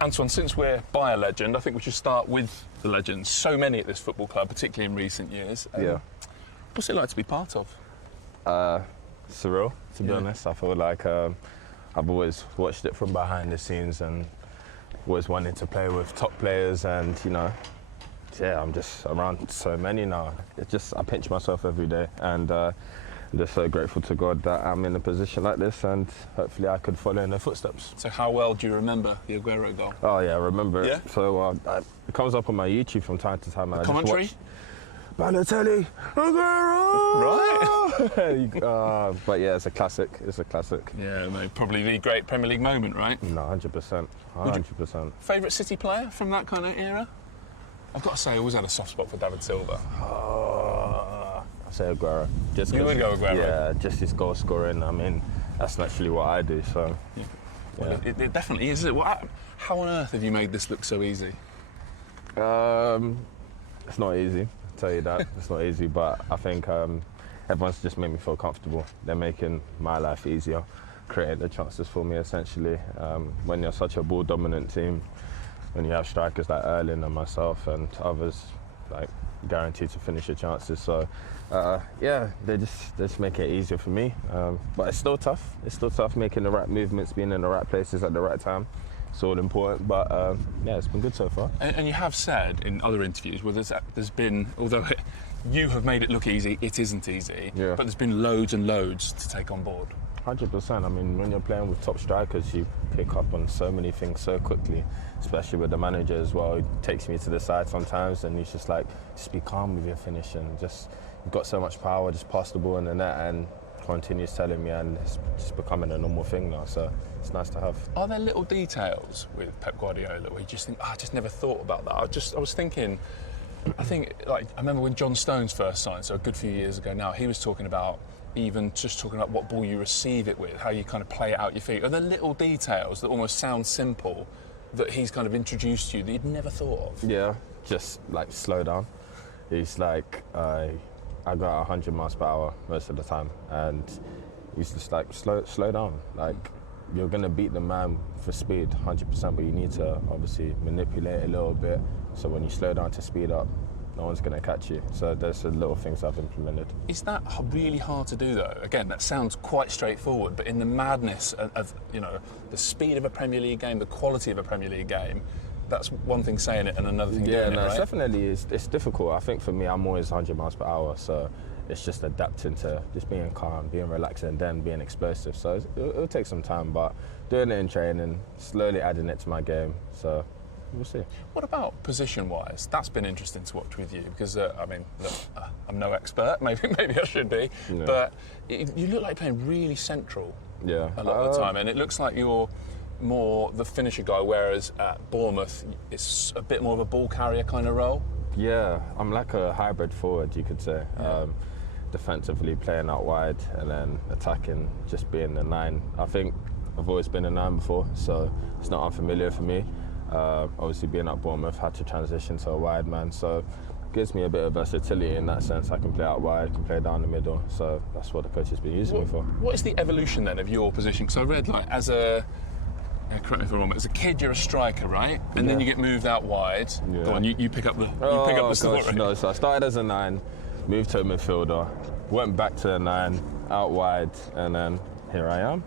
Antoine, since we're by a legend, I think we should start with the legends. So many at this football club, particularly in recent years. Yeah. What's it like to be part of? Surreal, to be honest. I feel like I've always watched it from behind the scenes and always wanted to play with top players, and I'm just around so many now. It's just, I pinch myself every day, and I'm just so grateful to God that I'm in a position like this, and hopefully I could follow in their footsteps. So how well do you remember the Aguero goal? Oh yeah, I remember Yeah? it. So it comes up on my YouTube from time to time. And Commentary? I just watch Balotelli, Aguero! Right! But yeah, it's a classic. It's a classic. Yeah, mate, probably the great Premier League moment, right? No, 100%. 100%. Favourite City player from that kind of era? I've got to say, I always had a soft spot for David Silva. I say Aguero. Just You would go Aguero? Yeah, just his goal scoring. I mean, that's naturally what I do. So, yeah. Well, it definitely is. How on earth have you made this look so easy? It's not easy. I'll tell you that. It's not easy, but I think everyone's just made me feel comfortable. They're making my life easier, creating the chances for me. Essentially, when you're such a ball-dominant team, when you have strikers like Erling and myself and others, like, guaranteed to finish your chances. So they just make it easier for me, but it's still tough. It's still tough making the right movements, being in the right places at the right time. It's all important, but it's been good so far. And you have said in other interviews where there's been, although you have made it look easy, it isn't easy, but there's been loads and loads to take on board. 100%. I mean, when you're playing with top strikers, you pick up on so many things so quickly, especially with the manager as well. He takes me to the side sometimes and he's just like, just be calm with your finish, and just, you've got so much power, just pass the ball in the net, and continues telling me, and it's just becoming a normal thing now, so it's nice to have. Are there little details with Pep Guardiola where you just think, I just never thought about that? I was thinking, I remember when John Stones first signed, so a good few years ago now, he was talking about what ball you receive it with, how you kind of play it out your feet. Are there little details that almost sound simple that he's kind of introduced to you that you'd never thought of? Yeah, just like slow down. He's like, I got 100 miles per hour most of the time, and he's just like, slow down. Like, you're going to beat the man for speed 100%, but you need to obviously manipulate it a little bit, so when you slow down to speed up, no one's going to catch you. So there's the little things I've implemented. Is that really hard to do, though? Again, that sounds quite straightforward, but in the madness of the speed of a Premier League game, the quality of a Premier League game, that's one thing saying it and another thing doing it, right? It's definitely, it's difficult. I think for me, I'm always 100 miles per hour, so it's just adapting to just being calm, being relaxed, and then being explosive. So it'll take some time, but doing it in training, slowly adding it to my game, so we'll see. What about position-wise? That's been interesting to watch with you, because I'm no expert. Maybe I should be, but you look like playing really central. Yeah, a lot of the time, and it looks like you're more the finisher guy, whereas at Bournemouth it's a bit more of a ball carrier kind of role. Yeah, I'm like a hybrid forward, you could say. Defensively playing out wide, and then attacking, just being the 9. I think I've always been a 9 before, so it's not unfamiliar for me. Obviously being at Bournemouth, had to transition to a wide man, so it gives me a bit of versatility in that sense. I can play out wide, can play down the middle, so that's what the coach has been using me for. What is the evolution then of your position? Because I read, like, correct me if I'm wrong, but as a kid you're a striker, right? And then you get moved out wide. Yeah. Go on, you pick up the story. No, so I started as a 9, moved to a midfielder, went back to a 9, out wide, and then here I am.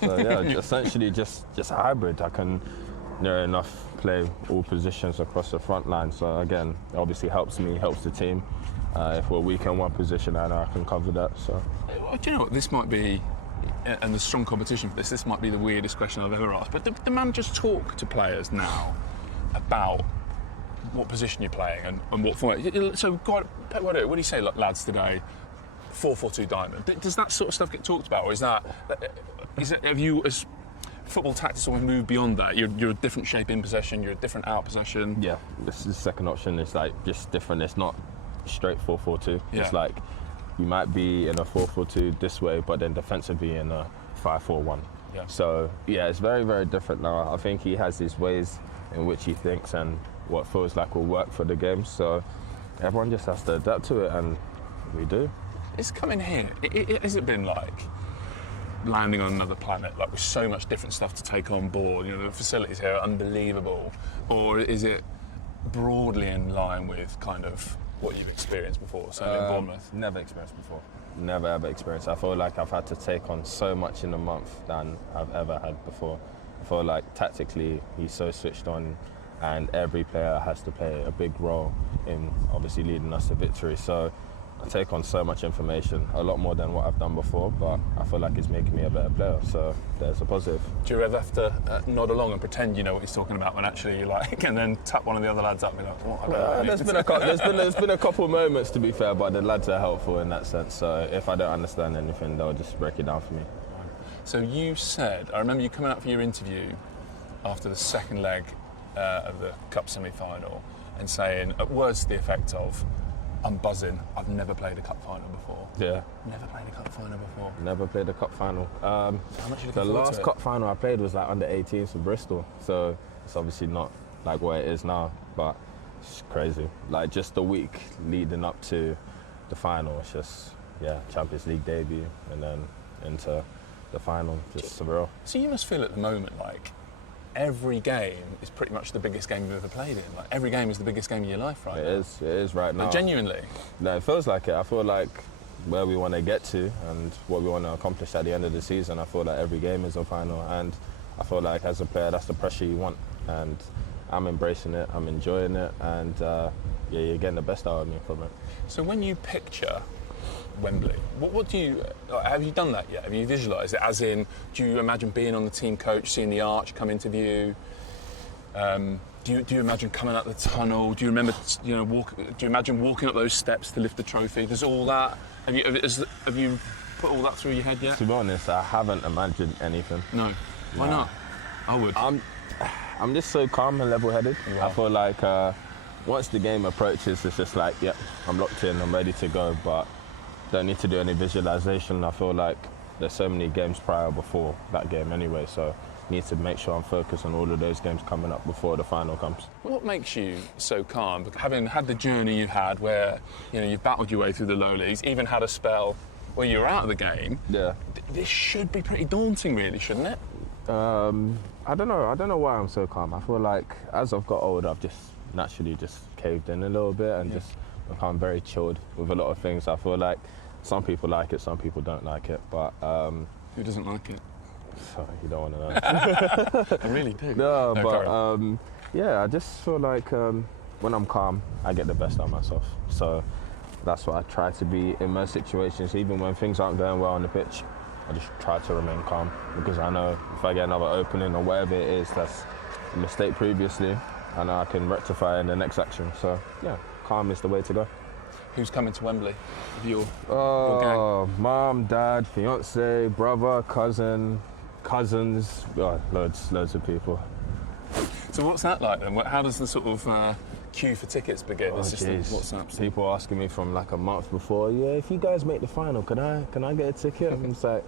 So yeah, essentially just a hybrid. I can near enough play all positions across the front line. So again, it obviously helps me, helps the team. If we're weak in one position, I know I can cover that. So do you know what, this might be, and the strong competition for this might be the weirdest question I've ever asked, but the managers talk to players now about what position you're playing and what format. So Pep Guardiola, what do you say, lads, today? 4-4-2 diamond. Does that sort of stuff get talked about, or is that have you, as football tactics, always moved beyond that? You're a different shape in possession, you're a different out possession. Yeah, this is the second option. It's like just different. It's not straight 4-4-2. Yeah. It's like you might be in a 4-4-2 this way, but then defensively in a 5-4-1. Yeah. So yeah, it's very, very different now. I think he has his ways in which he thinks and what feels like will work for the game. So everyone just has to adapt to it, and we do. It's coming here. Has it been like landing on another planet, like with so much different stuff to take on board? You know, the facilities here are unbelievable. Or is it broadly in line with kind of what you've experienced before, certainly in Bournemouth? Never experienced before. Never ever experienced. I feel like I've had to take on so much in a month than I've ever had before. I feel like tactically he's so switched on, and every player has to play a big role in obviously leading us to victory. So I take on so much information, a lot more than what I've done before, but I feel like it's making me a better player, so there's a positive. Do you ever have to nod along and pretend you know what he's talking about when actually you like, and then tap one of the other lads up and be like, what? I don't know. There's been a couple of moments, to be fair, but the lads are helpful in that sense, so if I don't understand anything, they'll just break it down for me. So you said, I remember you coming out for your interview after the second leg of the Cup semi-final and saying words to the effect of, I'm buzzing, I've never played a cup final before. Yeah. Never played a cup final before. Never played a cup final. How much are you looking The forward last to it? cup final I played was like under 18s for Bristol, so it's obviously not like what it is now, but it's crazy. Like just the week leading up to the final, it's just, Champions League debut and then into the final, just surreal. So you must feel at the moment like every game is pretty much the biggest game you've ever played in. Like every game is the biggest game of your life right now. It is right now. Like, genuinely. No, it feels like it. I feel like where we want to get to and what we want to accomplish at the end of the season, I feel like every game is a final, and I feel like as a player that's the pressure you want, and I'm embracing it, I'm enjoying it, and you're getting the best out of me from it. So when you picture Wembley, what do you, have you done that yet? Have you visualised it? As in, do you imagine being on the team coach, seeing the arch come into view? Do you imagine coming out the tunnel? Do you remember, do you imagine walking up those steps to lift the trophy? There's all that. Have you put all that through your head yet? To be honest, I haven't imagined anything. No. Why not? I would. I'm just so calm and level-headed. Wow. I feel like once the game approaches, it's just like, I'm locked in, I'm ready to go, but don't need to do any visualization. I feel like there's so many games prior before that game anyway, so need to make sure I'm focused on all of those games coming up before the final comes. What makes you so calm? Having had the journey you've had where you've battled your way through the low leagues, even had a spell where you're out of the game. Yeah. This should be pretty daunting, really, shouldn't it? I don't know why I'm so calm. I feel like as I've got older, I've just naturally just caved in a little bit and just become very chilled with a lot of things. I feel like some people like it, some people don't like it, but who doesn't like it? Sorry, you don't want to know. I really do. No, but I just feel like when I'm calm, I get the best out of myself. So that's what I try to be in most situations. Even when things aren't going well on the pitch, I just try to remain calm, because I know if I get another opening or whatever it is that's a mistake previously, I know I can rectify in the next action. So calm is the way to go. Who's coming to Wembley? Your gang? Mom, dad, fiance, brother, cousins, loads of people. So what's that like then? How does the sort of queue for tickets begin? It's just WhatsApp. People asking me from like a month before, if you guys make the final, can I get a ticket? I'm just like,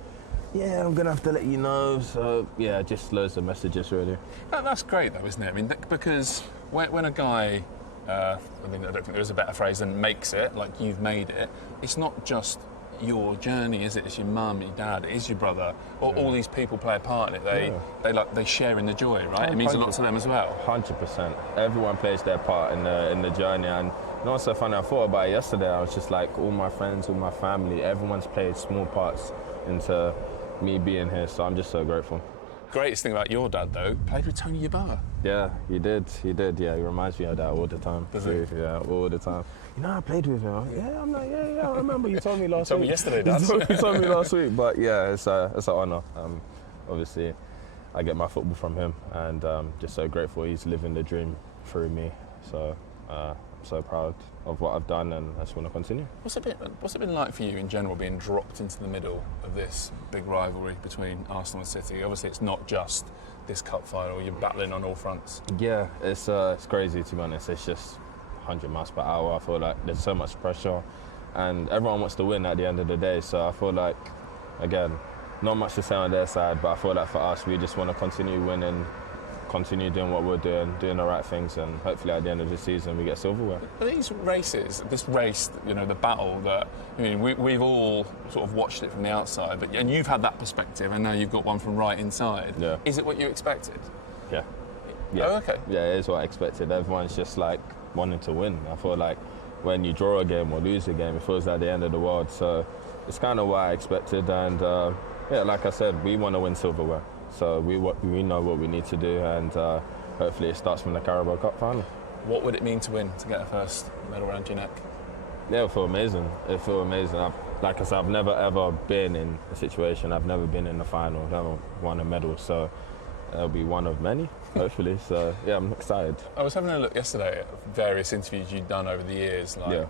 I'm gonna have to let you know. So just loads of messages really. That's great though, isn't it? I mean, because when a guy, I don't think there's a better phrase than makes it, like you've made it, it's not just your journey, is it? It's your mum, your dad, it is your brother. All these people play a part in it. They share in the joy, right? It means a lot to them as well. 100%. Everyone plays their part in the journey, and you know what's so funny? I thought about it yesterday. I was just like, all my friends, all my family, everyone's played small parts into me being here. So I'm just so grateful. Greatest thing about your dad, though, played with Tony Ybarra. Yeah, he did. Yeah, he reminds me of that all the time. Does he? Yeah, all the time. I played with him. I'm like, I remember you told me last week. You told me yesterday, Dad. You told me last week, but it's an honour. Obviously, I get my football from him, and just so grateful he's living the dream through me. So I'm so proud of what I've done, and I just want to continue. What's it been like for you in general, being dropped into the middle of this big rivalry between Arsenal and City? Obviously, it's not just this cup final. You're battling on all fronts. Yeah, it's crazy, to be honest. It's just 100 miles per hour. I feel like there's so much pressure, and everyone wants to win at the end of the day. So I feel like, again, not much to say on their side, but I feel like for us, we just want to continue winning continue doing what we're doing the right things, and hopefully at the end of the season we get silverware. But these races, this race, you know, the battle that, I mean, we've all sort of watched it from the outside, and you've had that perspective, and now you've got one from right inside. Yeah. Is it what you expected? Yeah. Oh, okay. Yeah, it is what I expected. Everyone's just like wanting to win. I feel like when you draw a game or lose a game, it feels like the end of the world. So it's kind of what I expected, and yeah, like I said, we want to win silverware. So we know what we need to do, and hopefully it starts from the Carabao Cup final. What would it mean to win, to get a first medal around your neck? Yeah, it'll feel amazing. It'll feel amazing. Like I said, I've never ever been in a situation. I've never been in the final. Never won a medal. So it'll be one of many, hopefully. So yeah, I'm excited. I was having a look yesterday at various interviews you've done over the years, like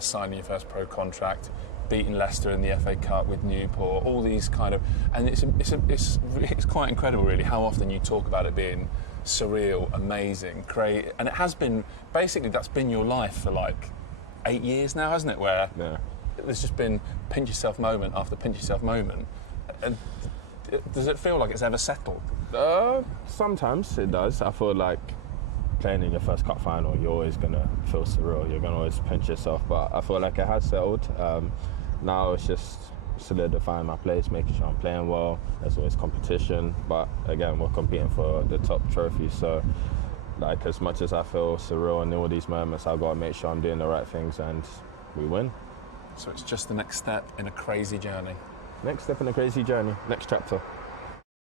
signing your first pro contract, beating Leicester in the FA Cup with Newport, all these kind of, and it's quite incredible really how often you talk about it being surreal, amazing, great, and it has been, basically that's been your life for like 8 years now, hasn't it, where there's just been pinch yourself moment after pinch yourself moment. And does it feel like it's ever settled? Sometimes it does. I feel like playing in your first cup final, you're always going to feel surreal. You're going to always pinch yourself. But I feel like it has settled. Now it's just solidifying my place, making sure I'm playing well. There's always competition. But again, we're competing for the top trophy. So like, as much as I feel surreal in all these moments, I've got to make sure I'm doing the right things and we win. So it's just the next step in a crazy journey. Next step in a crazy journey. Next chapter.